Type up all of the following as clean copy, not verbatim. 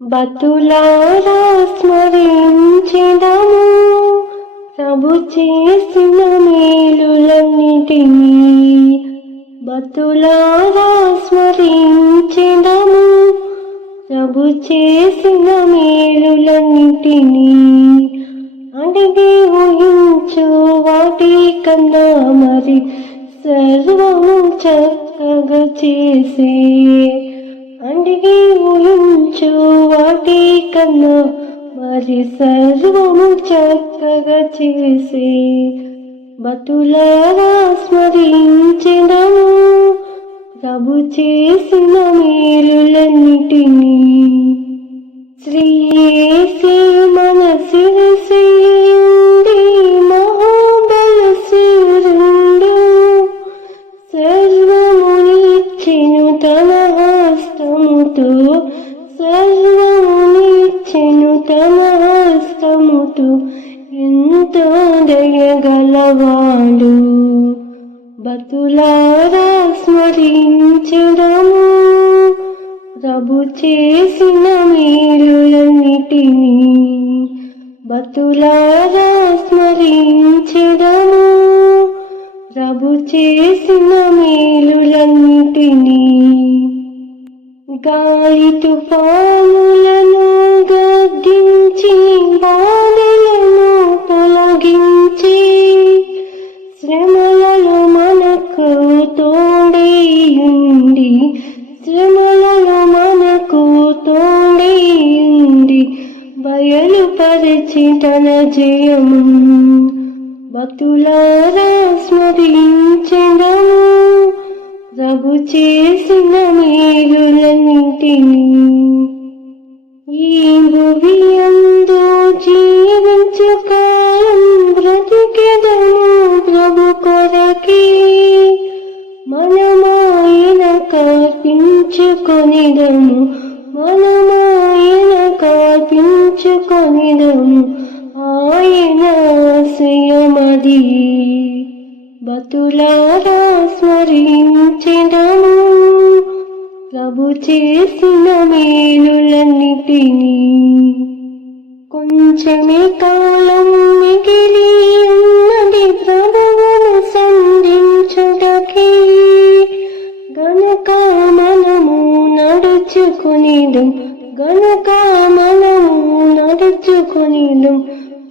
బతులారా స్మరించెదము ప్రభు చేసిన మేలులన్నిటినీ. బతులారా స్మరించెదము ప్రభు చేసిన మేలులన్నిటినీ. అడిగి ఊహించు వాటి కన్నా మరి సర్వము చక్కగా చేసే. అడిగి ఊహించు వాటి కన్నా మరి సర్వము చక్కగా చేసే. బతులారా స్మరించెదము ప్రభు చేసిన మేలులన్నిటినీ. శ్రీయేసే మన శిరస్సుండి మహాబల శిరుండు. సర్వమునిచ్చెను తన హస్తముతో, సర్వమునిచ్చెను తన హస్తముతో. ఎంతో దయగలవాడు. బతులారా స్మరించెదము ప్రభు చేసిన మేలులన్నిటినీ. బతులారా స్మరించెదము ప్రభు చేసిన మేలులన్నిటినీ. గాలి తుఫానులను గద్దించి బాధలను తొలగించి, శ్రమలలో మనకు తోడేయుండి, శ్రమలలో మనకు తోడేయుండి బయలుపరచి తన జయము. భక్తులారా స్మరించెదము ప్రభు చేసిన మేలులన్నిటినీ. ఈ భువి యందు జీవించు కాలం బ్రతికెదము ప్రభు కొరకే. మనమాయన కల్పించుకొనిదము, మనమాయన కల్పించుకొనిదము. ఆయన ఆశయమది. బతులారా స్మరించెదము ప్రభు చేసిన మేలులన్నిటినీ. కొంచెమే కాలం మిగిలి ఉన్నది ప్రభువును సంధించుటకే. గనుక మనము నడుచుకొనిదం, గనుక మనము నడుచుకొనిదం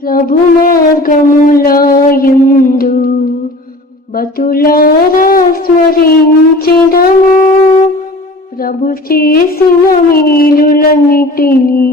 ప్రభు మార్గములయందు. బతులారా స్మరించెదము ప్రభు చేసిన మేలులన్నిటినీ.